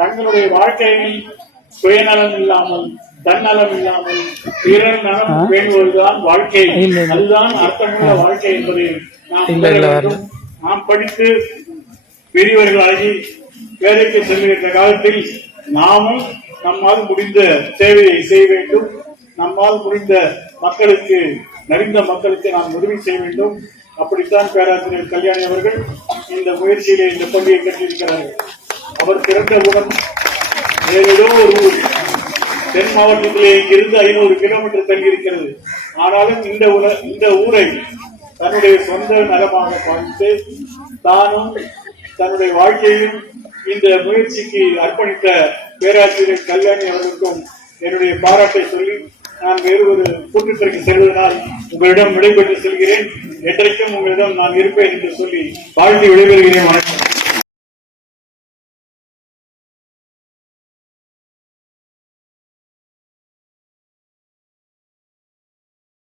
தங்களுடைய வாழ்க்கையில் சுயநலம் இல்லாமல் தன்னலம் இல்லாமல் பிறர் நலம் பேணுவதுதான் வாழ்க்கை, அதுதான் அர்த்தமுள்ள வாழ்க்கை என்பதை நாம் படித்து பெரியவர்களாகி வேலைக்கு செல்கின்ற காலத்தில் நாமும் நம்மால் முடிந்த சேவையை செய்ய வேண்டும். நம்மால் முடிந்த மக்களுக்கு, நலிந்த மக்களுக்கு நாம் உதவி செய்ய வேண்டும். அப்படித்தான் பேராசிரியர் கல்யாணி அவர்கள் இந்த முயற்சியிலே இந்த பள்ளியை கட்டியிருக்கிறார்கள். அவர் பிறந்தவுடன் ஏதோ ஒரு ஊர் தென் மாவட்டத்திலே இங்கிருந்து 500 கிலோமீட்டர் தங்கி இருக்கிறது. ஆனாலும் இந்த ஊரை தன்னுடைய சொந்த நலமாக பார்த்து தானும் தன்னுடைய வாழ்க்கையும் இந்த முயற்சிக்கு அர்ப்பணித்த பேராசிரியர் கல்யாணி அவர்களுக்கும் என்னுடைய பாராட்டை சொல்லி நான் வேறு ஒரு கூட்டத்திற்கு செல்வதனால் உங்களிடம் விடைபெற்று செல்கிறேன். என்றைக்கும் உங்களிடம் நான் இருப்பேன் என்று சொல்லி வாழ்த்து விடைபெறுகிறேன். வணக்கம்.